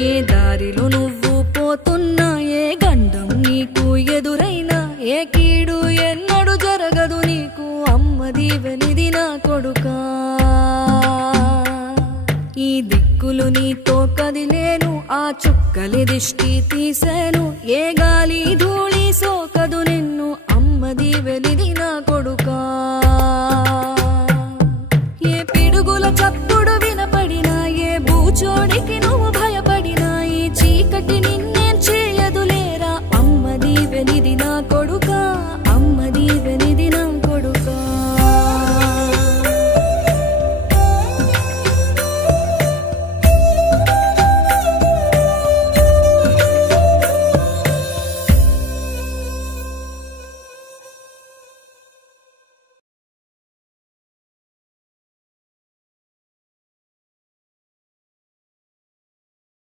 ఏ దారిలో నువ్వు పోతున్నా, ఏ గండం నీకు ఎదురైనా, ఏ కీడు ఎన్నడు జరగదు నీకు, అమ్మ దీవెనిది నా కొడుకా. ఈ దిక్కులు నీతో కదిలేను, ఆ చుక్కలి దిష్టి తీసేను, ఏ గాలి ధూళి సోకదు నిన్ను, అమ్మ దీవెనిది నా కొడుకా. ఏ పిడుగుల చప్పుడు